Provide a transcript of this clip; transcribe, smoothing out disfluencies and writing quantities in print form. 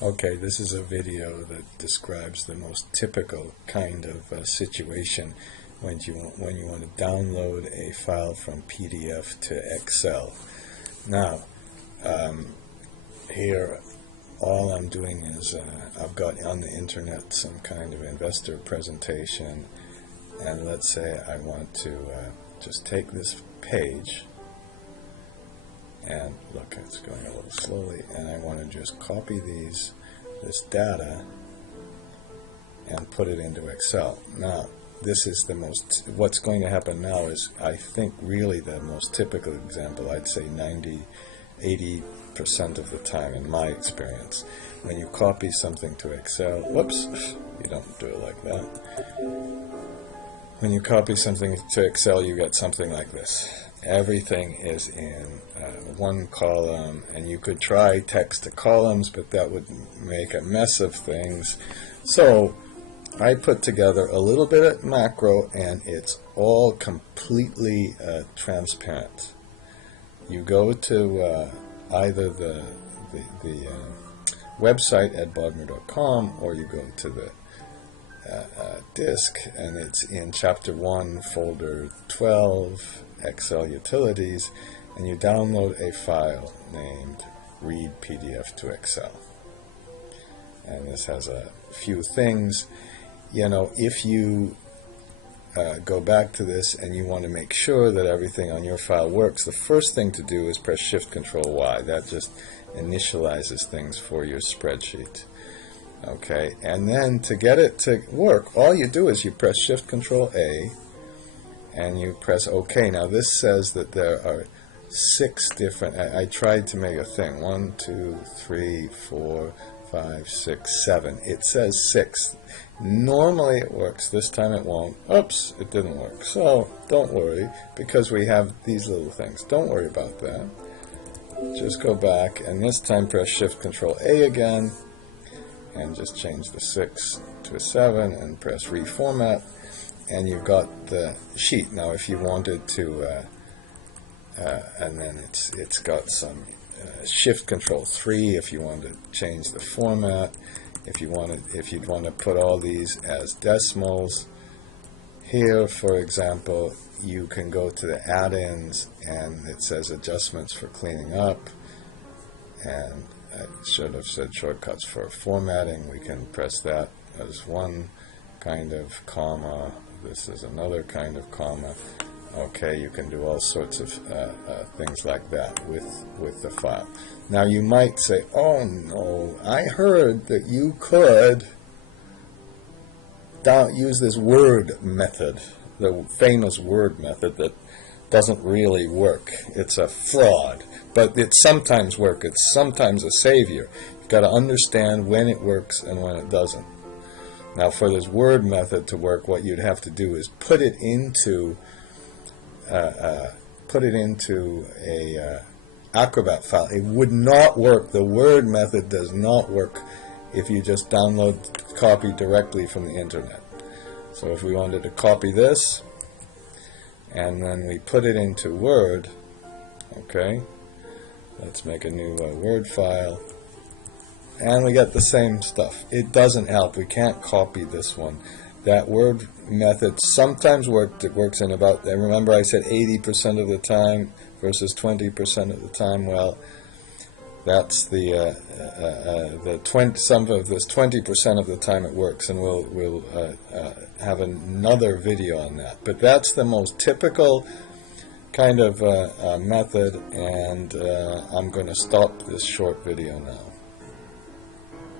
Okay, this is a video that describes the most typical kind of situation when you want to download a file from PDF to Excel. Now, here all I'm doing is I've got on the internet some kind of investor presentation, and let's say I want to just take this page, and look, it's going a little slowly, and I want to just copy this data and put it into Excel. Now, this is what's going to happen now is, I think, really the most typical example. I'd say 80% of the time in my experience. When you copy something to Excel, whoops, you don't do it like that. When you copy something to Excel, you get something like this. Everything is in one column, and you could try text to columns, but that would make a mess of things. So I put together a little bit of macro, and it's all completely transparent. You go to either the website at bodmer.com, or you go to the disk, and it's in Chapter 1, Folder 12, Excel Utilities, and you download a file named Read PDF to Excel. And this has a few things. You know, if you go back to this and you want to make sure that everything on your file works, the first thing to do is press Shift-Control-Y. That just initializes things for your spreadsheet. Okay, and then to get it to work, all you do is you press Shift-Control-A and you press OK. Now this says that there are 6 different, I tried to make a thing, 1, 2, 3, 4, 5, 6, 7. It says 6. Normally it works. This time it won't. Oops, it didn't work. So don't worry, because we have these little things. Don't worry about that. Just go back, and this time press Shift-Control-A again, and just change the 6 to a 7, and press Reformat, and you've got the sheet. Now if you wanted to, and then it's got some Shift-Control-3 if you want to change the format. If you'd want to put all these as decimals. Here, for example, you can go to the add-ins, and it says adjustments for cleaning up, and I should have said shortcuts for formatting. We can press that as one kind of comma. This is another kind of comma. Okay, you can do all sorts of things like that with the file. Now you might say, oh no, I heard that you could use this word method, the famous word method that doesn't really work. It's a fraud, but it sometimes works. It's sometimes a savior. You've got to understand when it works and when it doesn't. Now for this word method to work, what you'd have to do is put it into a Acrobat file. It would not work. The word method does not work if you just copy directly from the internet. So if we wanted to copy this, and then we put it into Word, okay, let's make a new Word file, and we get the same stuff. It doesn't help. We can't copy this one. That word method sometimes works. It works in about, remember I said 80% of the time versus 20% of the time. Well, that's some of this 20% of the time it works, and we'll have another video on that. But that's the most typical kind of method, and I'm going to stop this short video now.